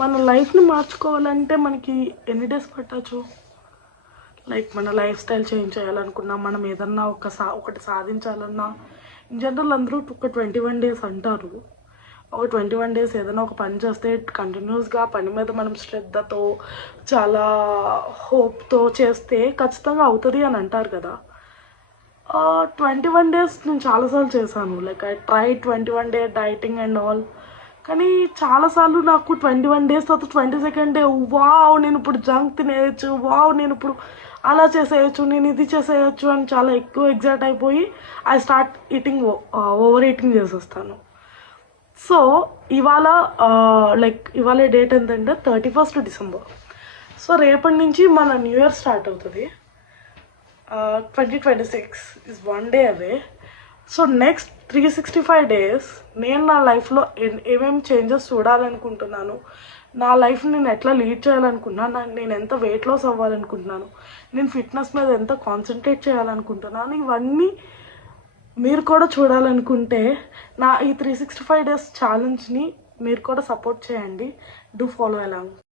మన లైఫ్ని మార్చుకోవాలంటే మనకి ఎన్ని డేస్ పట్టచ్చు? లైక్ మన లైఫ్ స్టైల్ చేంజ్ చేయాలనుకున్నా, మనం ఏదన్నా ఒకటి సాధించాలన్నా, ఇన్ జనరల్ అందరూ ఒక 21 డేస్ అంటారు. ఒక 21 డేస్ ఏదైనా ఒక పని చేస్తే కంటిన్యూస్గా పని మీద మనం శ్రద్ధతో చాలా హోప్తో చేస్తే ఖచ్చితంగా అవుతుంది అని అంటారు కదా. 21 డేస్ నేను చాలాసార్లు చేశాను. Like I try 21 day dieting and all. కానీ చాలాసార్లు నాకు 21 డేస్ తర్వాత 22nd డే వావ్ నేను ఇప్పుడు జంక్ తినేయచ్చు, వావ్ నేను ఇప్పుడు అలా చేసేయచ్చు, నేను ఇది చేసేయచ్చు అని చాలా ఎక్కువ ఎగ్జైట్ అయిపోయి I start eating, over eating చేసేస్తాను. సో ఇవాళ ఇవాళ డేట్ ఎంతంటే 31st డిసెంబర్. సో రేపటి నుంచి మన న్యూ ఇయర్ స్టార్ట్ అవుతుంది. 2026 is 1 day away. So next 365 days నేను నా లైఫ్లో ఏమేమి చేంజెస్ చూడాలనుకుంటున్నాను, నా లైఫ్ని నేను ఎట్లా లీడ్ చేయాలనుకుంటున్నాను, నేను ఎంత వెయిట్ లాస్ అవ్వాలనుకుంటున్నాను, నేను ఫిట్నెస్ మీద ఎంత కాన్సన్ట్రేట్ చేయాలనుకుంటున్నాను, ఇవన్నీ మీరు కూడా చూడాలనుకుంటే నా ఈ 365 డేస్ ఛాలెంజ్ని మీరు కూడా సపోర్ట్ చేయండి. Do follow along.